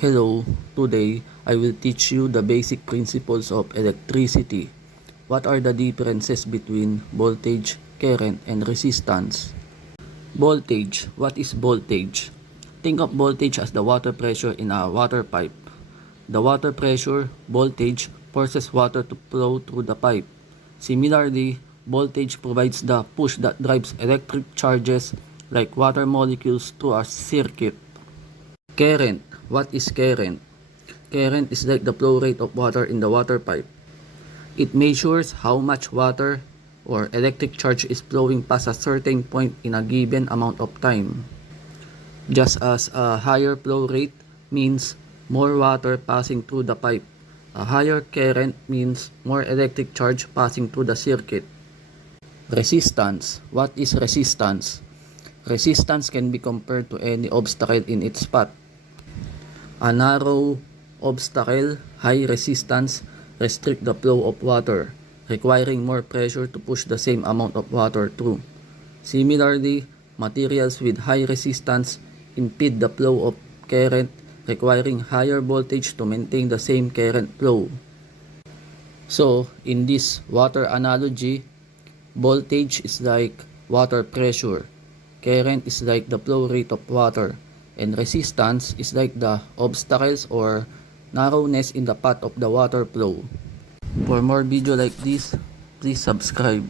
Hello, today I will teach you the basic principles of electricity. What are the differences between voltage, current, and resistance? Voltage. What is voltage? Think of voltage as the water pressure in a water pipe. The water pressure, voltage, forces water to flow through the pipe. Similarly, voltage provides the push that drives electric charges like water molecules through a circuit. Current. What is current? Current is like the flow rate of water in the water pipe. It measures how much water or electric charge is flowing past a certain point in a given amount of time. Just as a higher flow rate means more water passing through the pipe, a higher current means more electric charge passing through the circuit. Resistance. What is resistance? Resistance can be compared to any obstacle in its path. A narrow obstacle, high resistance, restrict the flow of water, requiring more pressure to push the same amount of water through. Similarly, materials with high resistance impede the flow of current, requiring higher voltage to maintain the same current flow. So, in this water analogy, voltage is like water pressure, current is like the flow rate of water, and resistance is like the obstacles or narrowness in the path of the water flow. For more video like this, please subscribe.